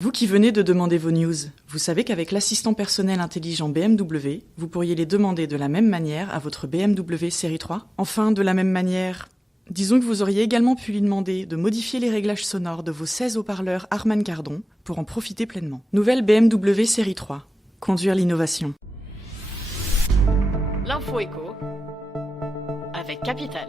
Vous qui venez de demander vos news, vous savez qu'avec l'assistant personnel intelligent BMW, vous pourriez les demander de la même manière à votre BMW série 3. Enfin, de la même manière, disons que vous auriez également pu lui demander de modifier les réglages sonores de vos 16 haut-parleurs Harman Kardon pour en profiter pleinement. Nouvelle BMW série 3. Conduire l'innovation. L'info éco avec Capital.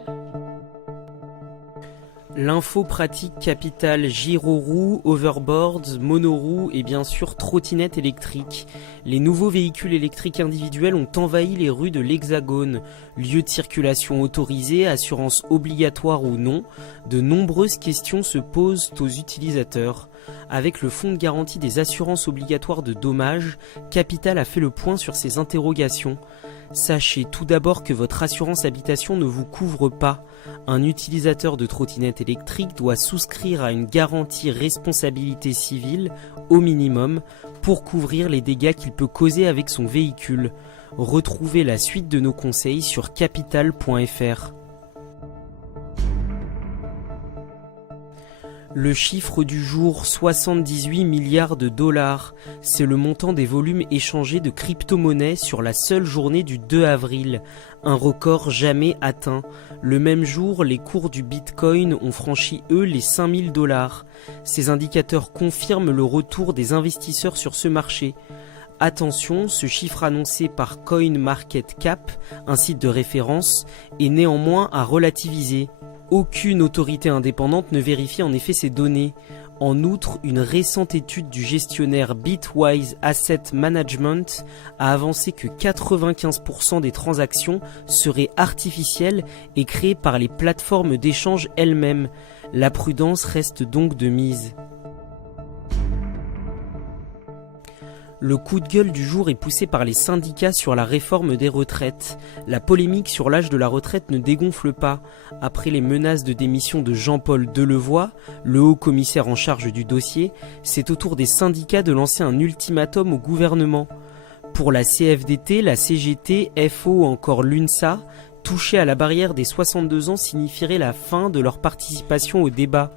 L'info pratique Capital, gyroroue, overboards, monoroue et bien sûr trottinettes électriques. Les nouveaux véhicules électriques individuels ont envahi les rues de l'Hexagone. Lieu de circulation autorisé, assurance obligatoire ou non, de nombreuses questions se posent aux utilisateurs. Avec le fonds de garantie des assurances obligatoires de dommages, Capital a fait le point sur ces interrogations. Sachez tout d'abord que votre assurance habitation ne vous couvre pas. Un utilisateur de trottinette électrique doit souscrire à une garantie responsabilité civile, au minimum, pour couvrir les dégâts qu'il peut causer avec son véhicule. Retrouvez la suite de nos conseils sur capital.fr. Le chiffre du jour, 78 milliards de dollars. C'est le montant des volumes échangés de crypto-monnaies sur la seule journée du 2 avril. Un record jamais atteint. Le même jour, les cours du Bitcoin ont franchi, eux, les 5000 dollars. Ces indicateurs confirment le retour des investisseurs sur ce marché. Attention, ce chiffre annoncé par CoinMarketCap, un site de référence, est néanmoins à relativiser. Aucune autorité indépendante ne vérifie en effet ces données. En outre, une récente étude du gestionnaire Bitwise Asset Management a avancé que 95% des transactions seraient artificielles et créées par les plateformes d'échange elles-mêmes. La prudence reste donc de mise. Le coup de gueule du jour est poussé par les syndicats sur la réforme des retraites. La polémique sur l'âge de la retraite ne dégonfle pas. Après les menaces de démission de Jean-Paul Delevoye, le haut commissaire en charge du dossier, c'est au tour des syndicats de lancer un ultimatum au gouvernement. Pour la CFDT, la CGT, FO ou encore l'UNSA, toucher à la barrière des 62 ans signifierait la fin de leur participation au débat.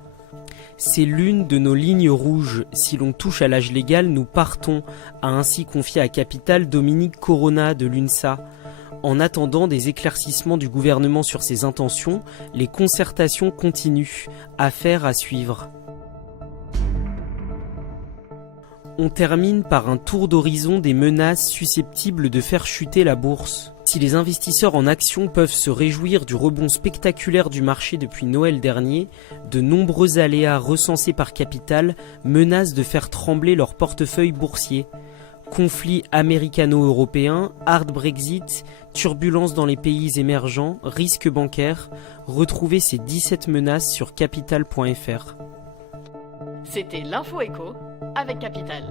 C'est l'une de nos lignes rouges. Si l'on touche à l'âge légal, nous partons, a ainsi confié à Capital Dominique Corona de l'UNSA. En attendant des éclaircissements du gouvernement sur ses intentions, les concertations continuent. Affaire à suivre. On termine par un tour d'horizon des menaces susceptibles de faire chuter la bourse. Si les investisseurs en actions peuvent se réjouir du rebond spectaculaire du marché depuis Noël dernier, de nombreux aléas recensés par Capital menacent de faire trembler leur portefeuille boursier. Conflits américano-européens, hard Brexit, turbulences dans les pays émergents, risques bancaires, retrouvez ces 17 menaces sur capital.fr. C'était l'info éco avec Capital.